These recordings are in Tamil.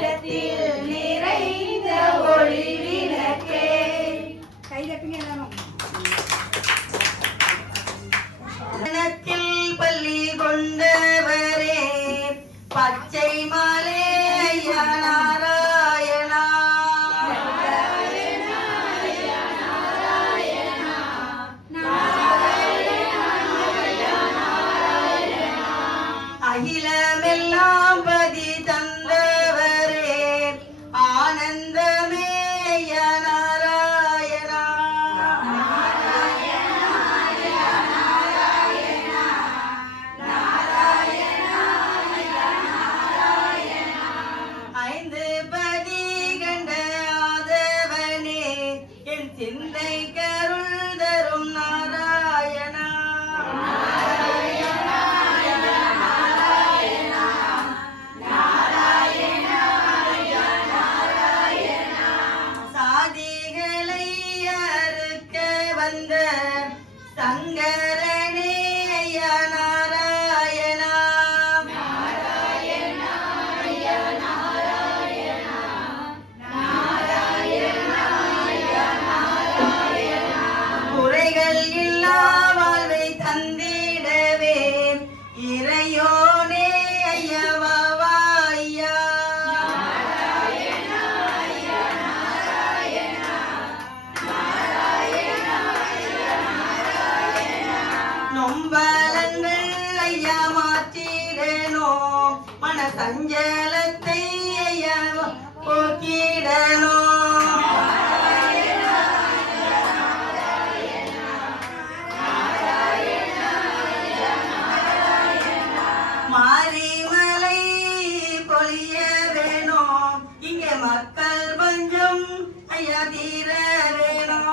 மடத்தில் நிறைந்த ஒளி விளக்கே. கைதட்டுங்க எல்லாரும். பள்ளி கொண்டவரே பச்சை மலை ஐயா நாராயணா. அகிலமெல்லாம் பதி தந்தவரே ஆனந்தமே ஐயா நாராயணா. ஐந்து பதி கண்ட ஆதவனே என் சிந்தை கருள் தரும் நாராயணா. சாதிகளை அறுக்க வந்த சங்கரனே ஐயா நாராயணா. குறைகள் இல்லா வாழ்வை தந்திடவே இறையோனே ஐயா வா ஐயா. நொம்பலங்கள் ஐயா மாற்றிடணும் மன சஞ்சலத்தை ஐயா போக்கிடணும். மாரிமலை பொழிய வேணும் இங்க மக்கள் பஞ்சம் ஐயா தீர வேணும்.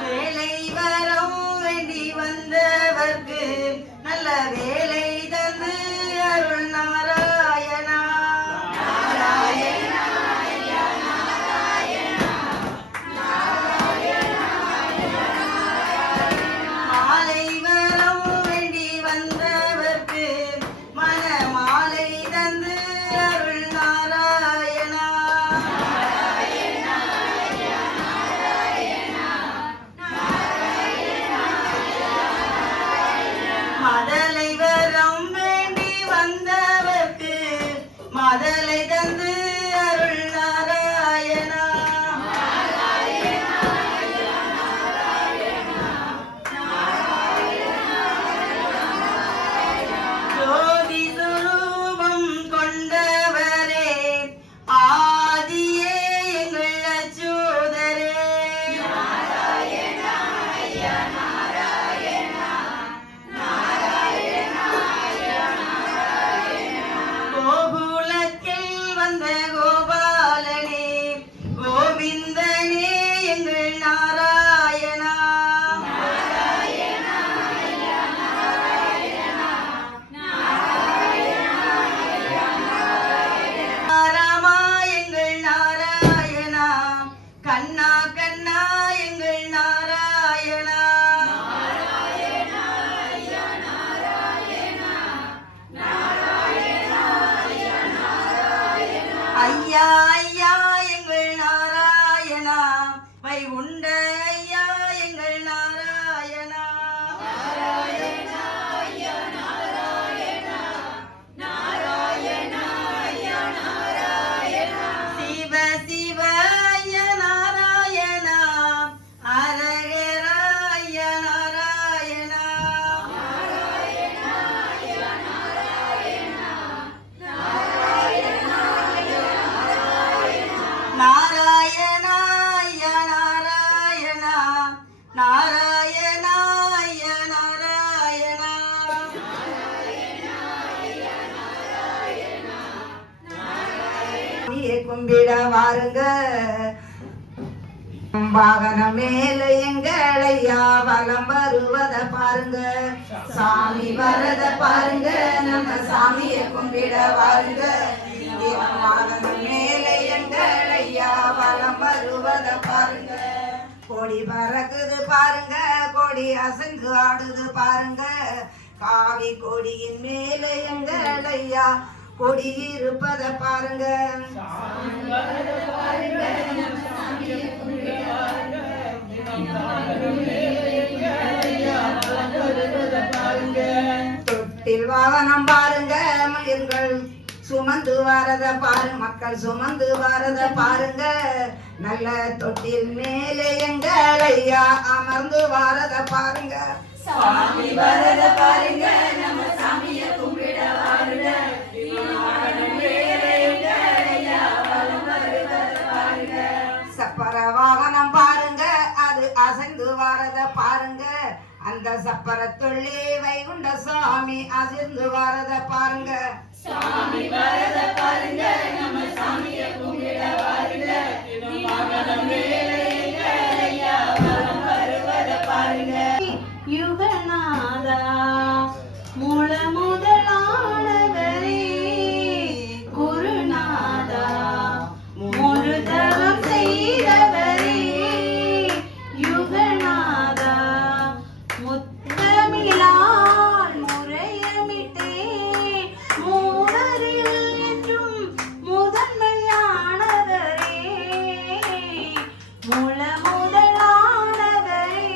வேலை வரம் வேண்டி வந்தவர்க்கு நல்ல வேலை தந்து அருள் நாராயணா. மாலை வரம் வேண்டி வந்தவர்க்கு மன மாலை தந்து அருள் நாராயணா. மதலை வரம் வேண்டி வந்தவர்க்கு மதலை தந்து அருள் நாராயணா. ஜோதி சுரூபம் கொண்டவரே ஆதியே எங்கள் அச்சூதரே. கோகுலத்தில் வந்த கோபாலனே கோவிந்தனே எங்கள் நாராயணா. ராமா எங்கள் நாராயணா. கண்ணா கண்ணா எங்கள் நாராயணா. ஐயா ஐயா எங்கள் நாராயணா. வைகுண்ட ஐயா எங்கள் நாராயணா. சிவ சிவ ஐயா நாராயணா. ஹரஹர ஐயா நாராயணா. நாராயணா ஐயா நாராயணா. நாராயணா ஐயா நாராயணா. கும்பிட வாருங்க வாகன மேல எங்களையா வலம் வருவத பாருங்க. சாமி வரத பாருங்க நம்ம சாமியை கும்பிட வாருங்க. வாகன மேல எங்களையா வலம் வருவத பாருங்க. கொடி பறக்குது பாருங்க. கொடி அசைந்து ஆடுது பாருங்க காவி கொடியின் மேலே எங்கள் ஐயா கொடி இருப்பத பாருங்க தொட்டில் வாகனம் பாருங்க எங்கள் சுமந்து வரத பாரு மக்கள் சுமந்து வரத பாருங்க நல்ல தொட்டில் மேலே எங்கள் ஐயா அமர்ந்து வரத பாருங்க சாமி வரத பாருங்க நம்ம சாமிய கும்பிட வாருங்க சப்பர வாகனம் பாருங்க அது அசைந்து வரத பாருங்க அந்த சப்பர தொள்ளி வைகுண்ட சாமி அசைந்து வரத பாருங்க சாமி வரத பாருங்க நம்ம சாமிய கும்பிட வாருங்க பாருங்க யுகநாதா மூல முதலானவரே குருநாதா முழுதவம் செய்தவரே யுகநாதா முத்தமிழால் முறையமிட்டே மூவரில் என்றும் முதன்மையானவரே மூல முதலானவரே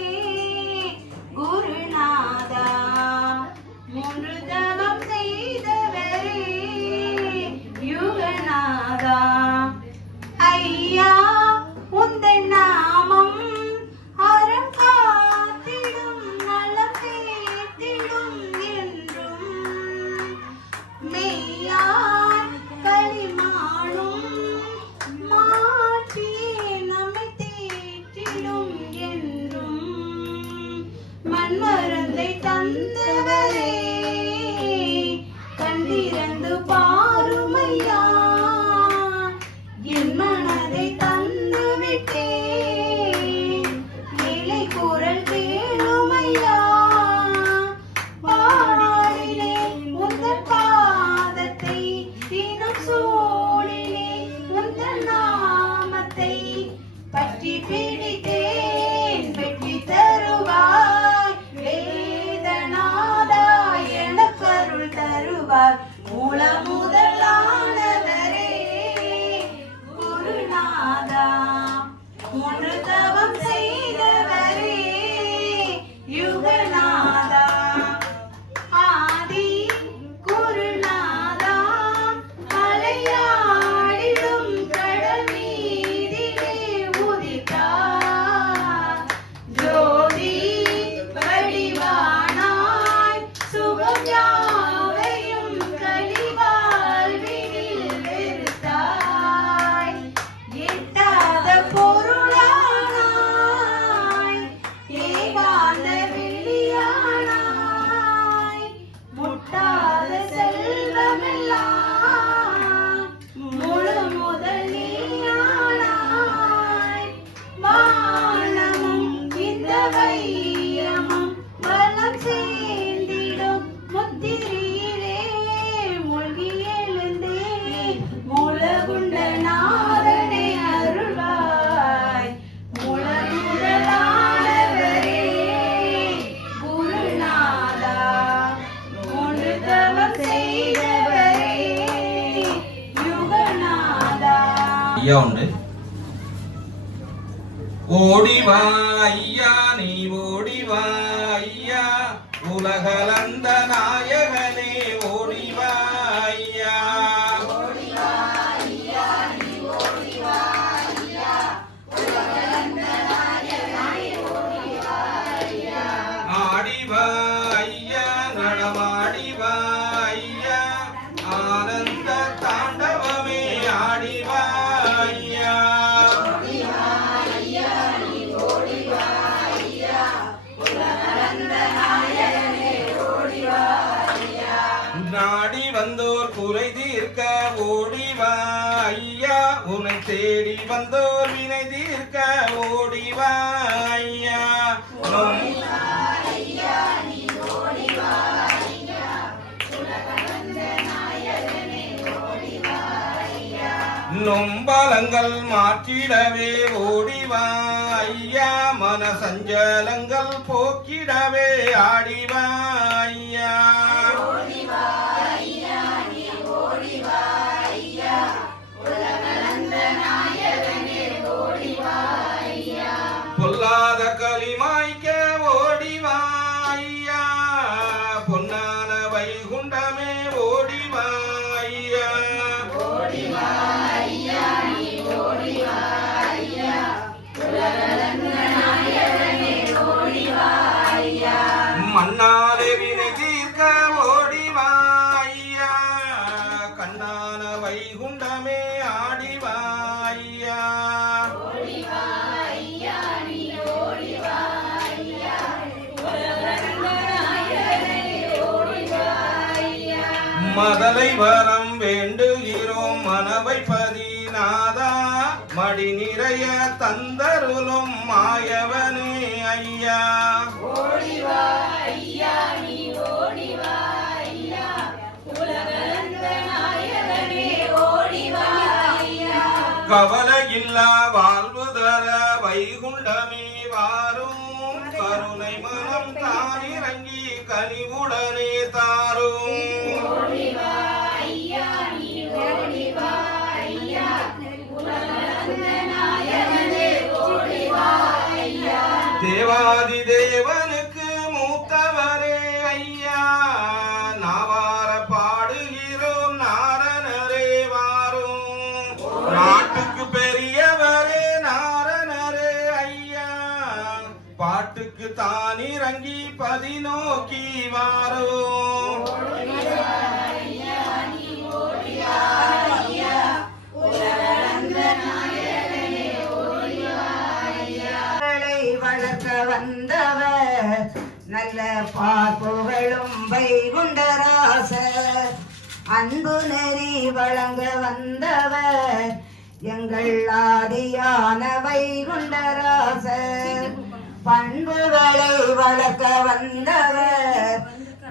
குருநாதா முழுதவம் செய்தவரே யுகநாதா ஐயா உந்தன் நாமம் அறம் காத்திடும் நலம் பேத்திடும் என்றும் மெய்யான் களிமானும் மாற்றியே நம்மை தேற்றிடும் என்றும் மண்மருந்தை தந்தவரே கண்டிரந்து பாருமையா என் மனதை தந்து விட்டேன் ஏழை குரல் கேளுமையா பாடிலே உந்தன் பாதத்தை தினம் சூழிலே உந்தன் நாமத்தை பற்றி பிடித்தேன் வெற்றி தருவாய் வேதநாதா எனக்கருள் தருவார் மூல முதலானவரே குருநாதா முழு தவம் செய்தவரே யுகநாதா ஆதி குருநாதா அலையாடிடும் கடல் மீதிலே உதித்தார் ஜோதி வடிவானாய் சுகம் யாவையும் கலிவாழ்வினில் வெறுத்தாய் எட்டாத பொருளானாய் ஏகாந்த வெள்ளியானாய் முட்டாத செல்வமெல்லாம் முழு முதல் நீயானாய் வானமும் இந்த வையமும் வளம் சேர்ந்திடும் முத்திரியிலே மூழ்கி எழுந்தே மூலகுண்ட நாதனை அருள்வாய் மூல முதலானவரே குருநாதா முழு தவம் செய்தவரே யுகநாதா ஐயா உண்டு ஓடிவா ஐயா நீ ஓடிவா ஐயா உலகளந்த நாயகனே ஓடிவா ஐயா ஆடிவா ஐயா நடமாடிவா ஐயா ஆனந்த தாண்டவமே ஆடிவா ஐயா நாடி வந்தோர் குறை தீர்க்க ஓடிவா ஐயா உன்னை தேடி வந்தோர் வினை தீர்க்க ஓடிவா ஐயா நொம்பலங்கள் மாற்றிடவே ஓடிவா ஐயா மன சஞ்சலங்கள் போக்கிடவே ஆடிவா ஐயா பொல்லாத களிமாய்க்க ஓடிவா ஐயா பொன்னான வைகுண்டமே ஓடிவா ஐயா மண்ணாலே வினை தீர்க்க ஓடிவா ஐயா கண்ணான வைகுண்டமே ஆடிவா ஐயா மதலை வரம் வேண்டுகிறோம் மனவை பதிநாதா மடி நிறைய தந்தருளும் மாயவனே ஐயா கவலையில்லா வாழ்வு தர வைகுண்டமே வாரும் கருணை மனம் தானிறங்கி கனிவுடனே தாரும் தேவாதி தேவனுக்கு மூத்தவரே ஐயா நாவார பாடுகிறோம் நாரணரே வாரும் நாட்டுக்கு பெரியவரே நாரணரே ஐயா பாட்டுக்கு தானிறங்கி பதிநோக்கி வாரும் வளர்க்க வந்தவர் நல்ல பார்ப்புகளும் வைகுண்டராசர் அன்பு நெறி வழங்க வந்தவர் எங்கள் ஆதியான வைகுண்டராசர் பண்புகளை வளர்க்க வந்தவர்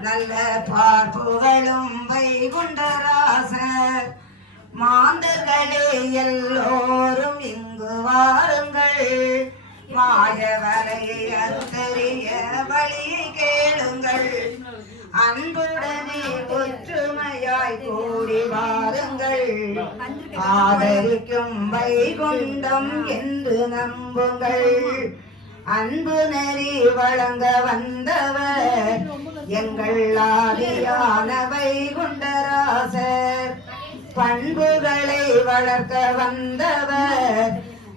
நல்ல பார்ப்புகளும் வைகுண்டராசர் மாந்தர்களே எல்லோரும் இங்கு வாருங்கள் மாயவலையை அத்தறிய வழியை கேளுங்கள் அன்புடனே ஒற்றுமையாய் கூடி வாருங்கள் ஆதரிக்கும் வைகுண்டம் என்று நம்புங்கள் அன்பு நெறி வழங்க வந்தவர் எங்கள் ஆதியான வைகுண்டராசர் பண்புகளை வளர்க்க வந்தவர்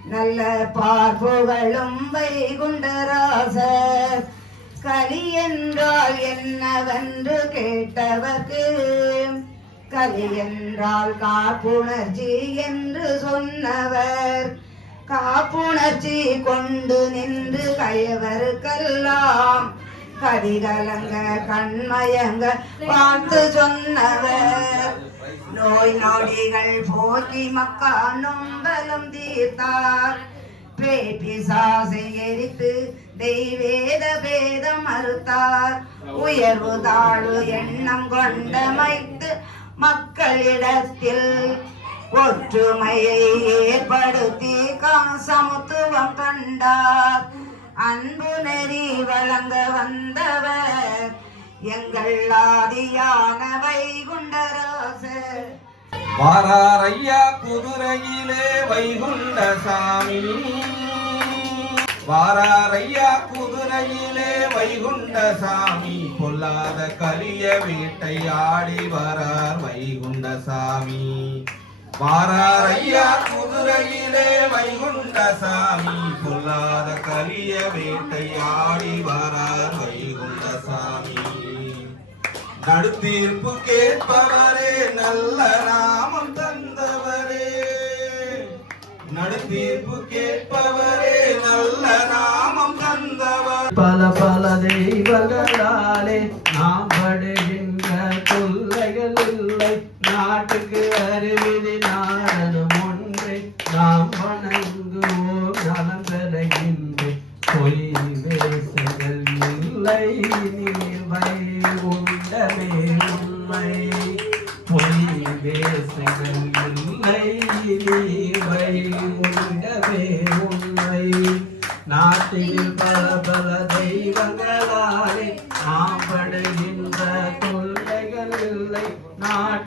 நல்ல பார்ப்புகளும் வைகுண்டராசர் கலி என்றால் என்னவென்று கேட்டவர்க்கு கலி என்றால் காப்புணர்ச்சி என்று சொன்னவர் காப்புணர்ச்சி கொண்டு நின்று கயவருக்கெல்லாம் கதிகலங்க கண்மயங்க பார்த்து சொன்னவர் நோய் நொடிகள் போக்கி மக்கா நொம்பலும் தீர்த்தார் பிசாசை எரித்து தெய்வேத பேதம் மறுத்தார் உயர்வு தாழ்வு எண்ணம் கொண்டமைத்து மக்களிடத்தில் ஒற்றுமையை ஏற்படுத்தி சமத்துவம் கண்டார் அன்பு நெறி வழங்க வந்தவர் எங்கள் ஆதியான வைகுண்டராசர் வாரார் ஐயா குதிரையிலே வைகுண்டசாமி வாரார் ஐயா குதிரையிலே வைகுண்டசாமி பொல்லாத கலிய வீட்டை ஆடி வரார் வைகுண்டசாமி வாரார் ஐயா குதிரையிலே வைகுண்டசாமி பொல்லாத கலிய வீட்டை ஆடி வரார் வைகுண்டசாமி நடுத்தீர்ப்பு கேட்பவரே நல்ல நாமம் தந்தவரே நடுத்தீர்ப்பு கேட்பவரே நல்ல நாமம் தந்தவர் பல பல தெய்வங்களாலே நாம் படுகின்ற தொல்லைகள் இல்லை நாட்டுக்கு அறிவிதி நாடனும் ஒன்றே நாம் வணங்குவோம் நலம் பெறுகின்ற பொய் வேசங்கள் இல்லை வைகுண்டமே உண்மை பொய் வேசங்கள் இல்லை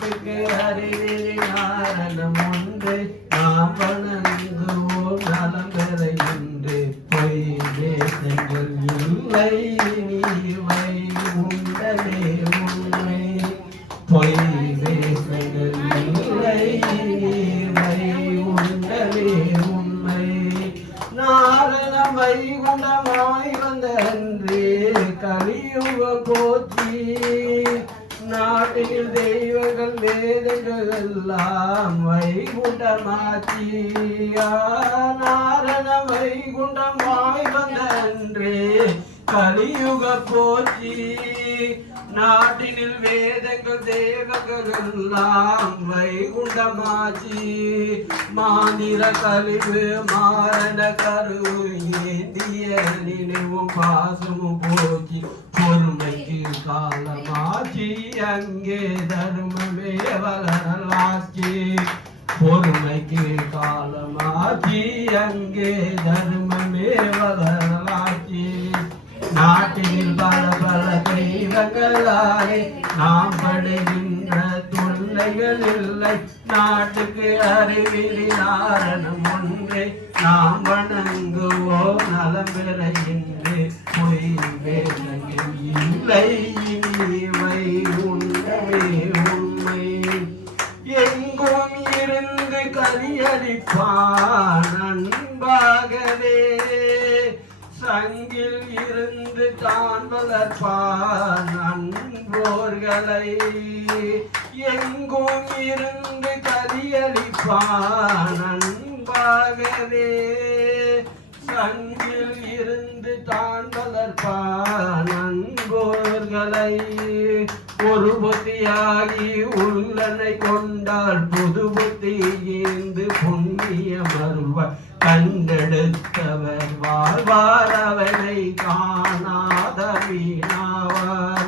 நாட்டுக்கு அறிவிதி நாரணம் ஒன்று நாம் வணங்குவோம் நலம் பெற இன்று பொய் வேஷங்கள் இல்லை நீவை உண்டமே உண்மை பொய் வேஷங்கள் இல்லை நீவை உண்டமே உண்மை நாரணம் வைகுண்டமாய் வந்த அன்றே கலியுக போற்றி நாட்டில் தெய்வங்கள் வேதங்கள் எல்லாம் வைகுண்டமாச்சி நாரண வைகுண்டமாய் வந்த அன்றே கலியுக போற்றி நாட்டினில் வேதங்கள் தேவங்கள் எல்லாம் வைகுண்டமாச்சி மாநில கழிவு மாரண கருவு ஏந்திய நினைவும் பாசமும் போச்சு பொறுமைக்கு காலமாச்சி அங்கே தர்மமே வளரலாச்சி பொறுமைக்கு காலமாச்சி அங்கே தர்மமே வளரலாச்சி நாட்டில் பல பல தெய்வங்களாலே நாம் படுகின்ற தொல்லைகள் இல்லை நாட்டுக்கு அறிவிலி நாரணம் ஒன்றே நாம் வணங்குவோம் நலம் பெற இன்று பொய் வேதங்கள் இல்லை இவை உண்மை உண்மை எங்கும் இருந்து கலியடிப்பான் அன்பாகவே சங்கில் இருந்து தான் வளர்ப்பான் அன்போர்களை எங்கும் இருந்து கலியளிப்பான் அன்பாகவே சங்கில் இருந்து தான் வளர்ப்பான் அன்போர்களை ஒரு புத்தியாகி உள்ளனை கொண்டால் புது புத்தி ஈந்து புண்ணிய மருவ கண்டெடுத்தவர் வாழ்வார் அவனை காணாத வீணாவார்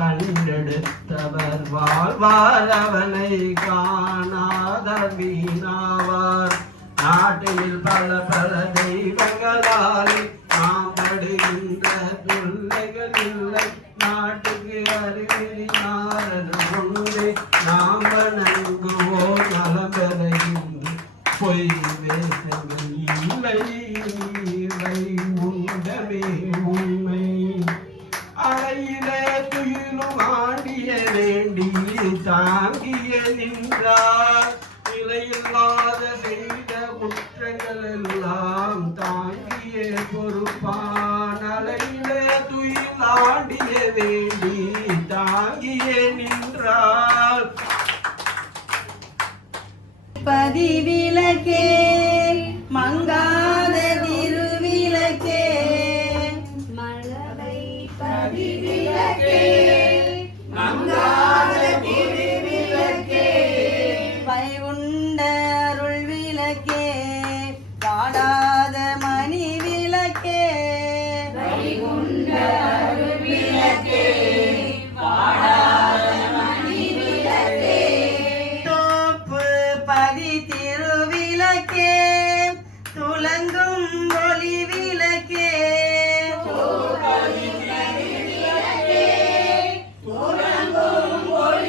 கண்டெடுத்தவர் வாழ்வார் அவனை காணாத வீணாவார் நாட்டில் பல பல தெய்வங்களால் நாம் படுகின்ற தொல்லைகள் இல்லை நாட்டுக்கு அறிவிலி நாரணம் ஒன்றே நாம் வணங்குவோம் நலம் பெற இன்று பொய் வேஷங்கள் இல்லை இவை உண்டமே உண்மை அலையிலே துயிலும் ஆண்டிய வேண்டி தாங்கிய நின்றார் நிலையில்லாத செய்த குற்றங்கள் எல்லாம் தாங்கிய பொறுப்பான் அலையிலே துயில் ஆண்டிய வேண்டி தாங்கிய நின்றார் பதிவிலக்கே மங்காத திருவிலக்கே மலரை பதிவிலக்கே மங்காத திருவிளக்கே வைகுண்ட அருள் விளக்கே வாடாத மணி விளக்கே வைகுண்ட அருள் விளக்கே வாடாத மணி விளக்கே தோப்பு பதி திருவிளக்கே துலங்கும் ஒளி விளக்கே விளக்கே துறங்கும் ஒளி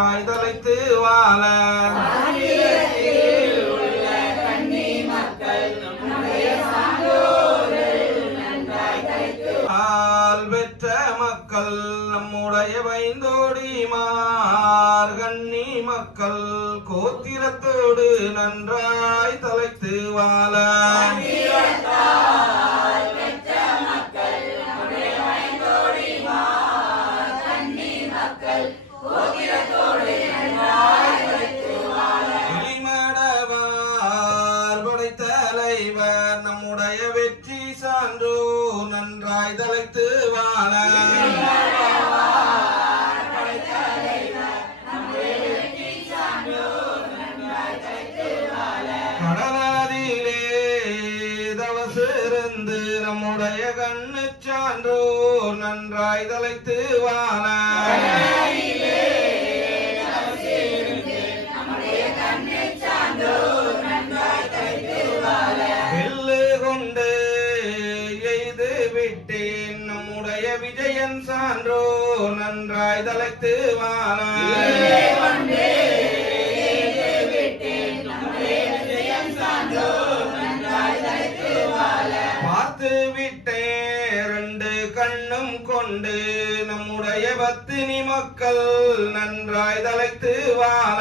நன்றாய் தலைத்து வாழ பெற்ற மக்கள் நம்முடைய வைந்தோடி மார்கண்ணி மக்கள் கோத்திரத்தோடு நன்றாய் தலைத்து வாழ எளிமடவார் படைத்தலைவர் நம்முடைய வெற்றி சான்றோ நன்றாய் தலைத்து வாழ கடலதிலே தவசிருந்து நம்முடைய கண்ணு சான்றோ நன்றாய் தலைத்து வாழ வெள்ளு கொண்டு எய்து விட்டேன் நம்முடைய விஜயன் சான்றோ நன்றாய் தலைத்து வாழ பார்த்து விட்டேன் ரெண்டு கண்ணும் கொண்டு நம்முடைய பத்தினி மக்கள் நன்றாய் தலைத்து வாழ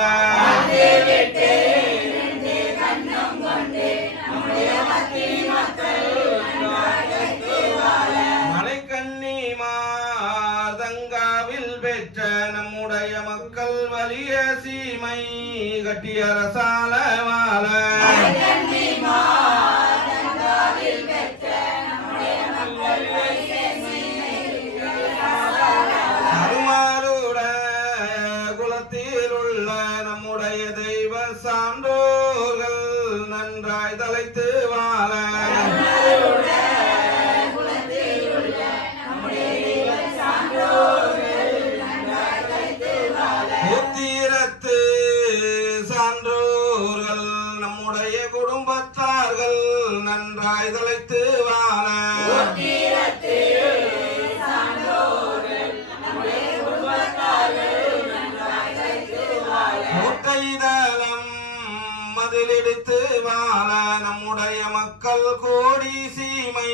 மலைக்கண்ணி மாதங்காவில் பெற்ற நம்முடைய மக்கள் வலிய சீமை கட்டி அரசால வாழ கருமாருட குலத்தில் உள்ள நம்முடைய தெய்வ சான்றோர்கள் நன்றாய் தலைத்து வாழ புத்திரத்து சான்றோர்கள் நம்முடைய குடும்பத்தார்கள் நன்றாய் தலைத்து வாழ கோட்டைதலம் மதிலெடுத்து வாழ நம்முடைய மக்கள் கோடி சீமை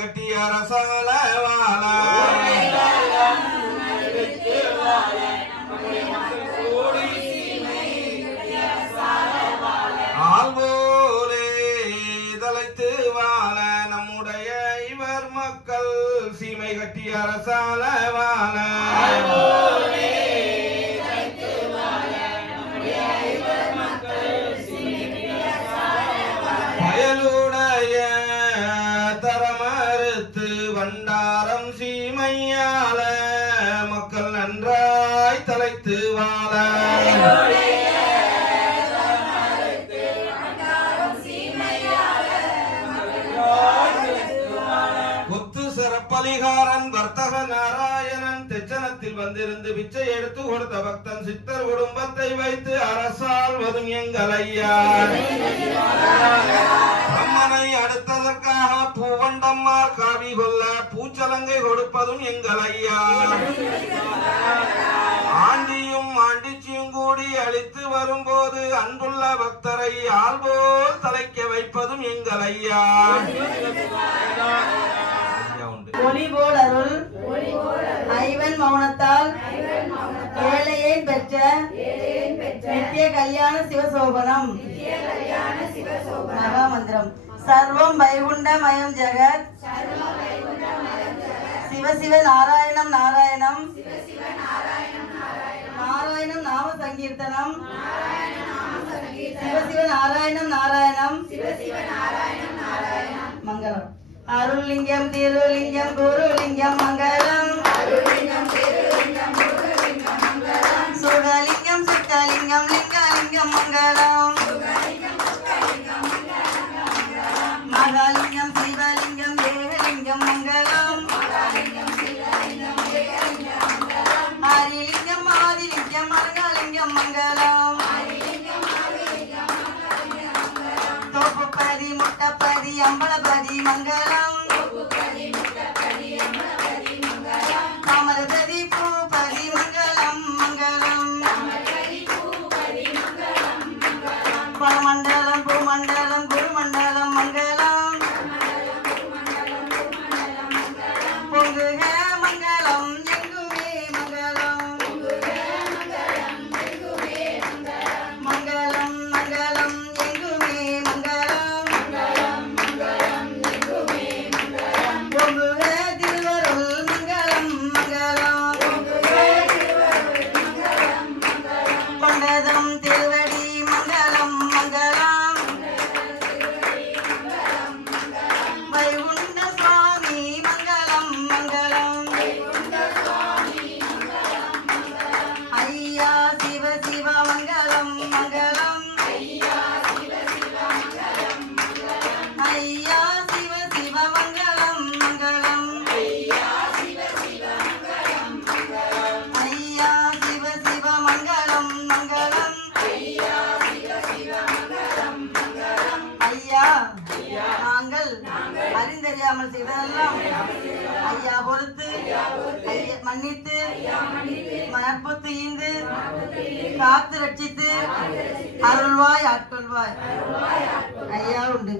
கட்டி அரசால வாழ ஆள்போலே தலைத்து வாழ நம்முடைய இவர் மக்கள் சீமை கட்டி அரசால வாழ பயலுடைய தரமறுத்து வண்டாரம் சீமையால மக்கள் நன்றாய் தலைத்து வாழ கொத்து சிறப்பலிகாரன் வர்த்தக நாராயணன் தெச்சனத்தில் வந்திருந்து பிச்சை எடுத்து கொடுத்த பக்தன் சித்தர் குடும்பத்தை வைத்து அரசாள்வதும் எங்கள் ஐயா பிரம்மனை அடுத்ததற்காக பூவண்டம்மாள் காவி கொள்ள பூச்சலங்கை கொடுப்பதும் எங்கள் ஐயா ஆண்டியும் ஆண்டிச்சியும் கூடி அழித்து வரும்போது அன்புள்ள பக்தரை ஆள்போல் தலைக்க வைப்பதும் எங்கள் ஐயா ஒளி போல் அருள் ஐவன் மௌனத்தால் ஏழையை பெற்ற நித்திய கல்யாண சிவசோபனம் மகாமந்திரம் சர்வம் வைகுண்டமயம் ஜெகத் சிவ சிவ நாராயணம் நாராயணம் நாராயணம் நாம சங்கீர்த்தனம் சிவ சிவ நாராயணம் நாராயணம் மங்களம் அருள்லிங்கம் திருலிங்கம் குருலிங்கம் மங்களம் சுகலிங்கம் சுத்தலிங்கம் லிங்கலிங்கம் மங்களம் மகாலிங்கம் சிவலிங்கம் தேவலிங்கம் மங்களம் ஹரிலிங்கம் ஆதிலிங்கம் மரகலிங்கம் மங்களம் தோப்புப்பதி முட்டப்பதி அம்பலப்பதி மங்களம் தாமரபதி பூப்பதி மங்களம் மங்களம் 45 காத்து ரட்சித்து அருள்வாய் ஆட்கொள்வாய் ஐயா உண்டு.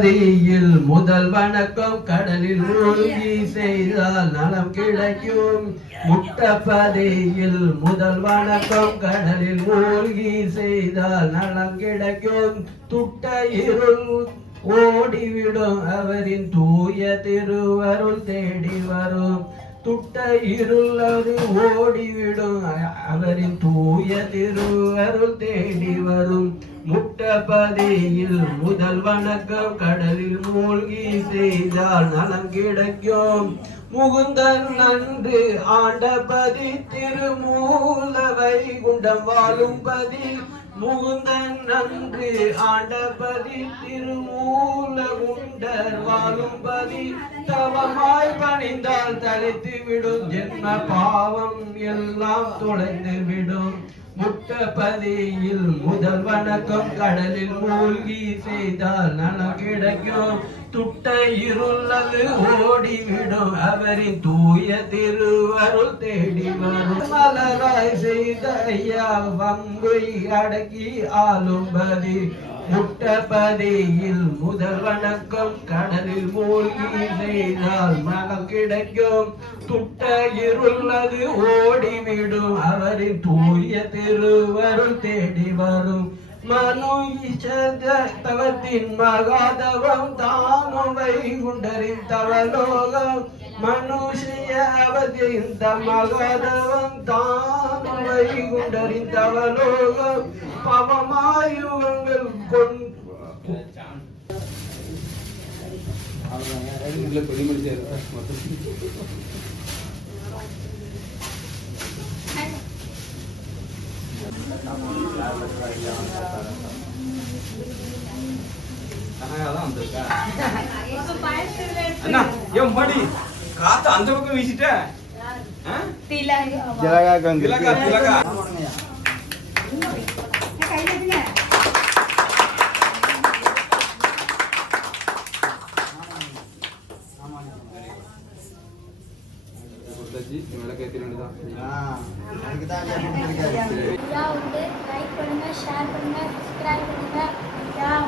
நதியில் முதல் வணக்கம் கடலில் மூழ்கி செய்தால் நலம் கிடைக்கும். முட்டப்பதியில் முதல் வணக்கம் கடலில் மூழ்கி செய்தால் நலம் கிடைக்கும். துட்ட இருள் ஓடிவிடும் அவரின் தூய திருவருள் தேடி வரும். துட்ட இருள் அது ஓடிவிடும் அவரின் தூய திருவருள் தேடி வரும். முட்டப்பதியில் முதல் வணக்கம் கடலில் மூழ்கி செய்தால் நலம் கிடைக்கும். முகுந்தன் நன்று ஆண்டபதி திருமூல வைகுண்டம் வாழும்பதி. முகுந்தன் நன்று ஆண்டபதி திருமூல குண்டர் வாழும்பதி. தவமாய் பணிந்தால் தலைத்து விடும் ஜென்ம பாவம் எல்லாம் தொலைந்து விடும். முட்டப்பதியில் முதல் வணக்கம் கடலில் மூழ்கி செய்தால் நலம் கிடைக்கும். துட்ட இருளது ஓடிவிடும் அவரின் தூய திருவருள் தேடி வரும். மலராய் செய்த ஐயா வம்பை அடக்கி ஆளும்பதி. முட்டப்பதியில் முதல் வணக்கம் கடலில் மூழ்கி செய்தால் நலம் கிடைக்கும். துட்ட இருளது ஓடிவிடும் அவரின் தூய திருவருள் தேடி வரும். மனு தவத்தின் மகாதவம் தானும் வைகுண்டரின் தவலோகம். மனுஷய அவதின் மகாதவம் தானும் வைகுண்டரின் தவலோகம். பவமாயுங்கள் அண்ணா ஏன் படி காத்து அந்த பக்கம் வீசிட்ட திலகா திலகா லைக் பண்ணுங்க, ஷேர் பண்ணுங்க, சப்ஸ்கிரைப் பண்ணுங்க.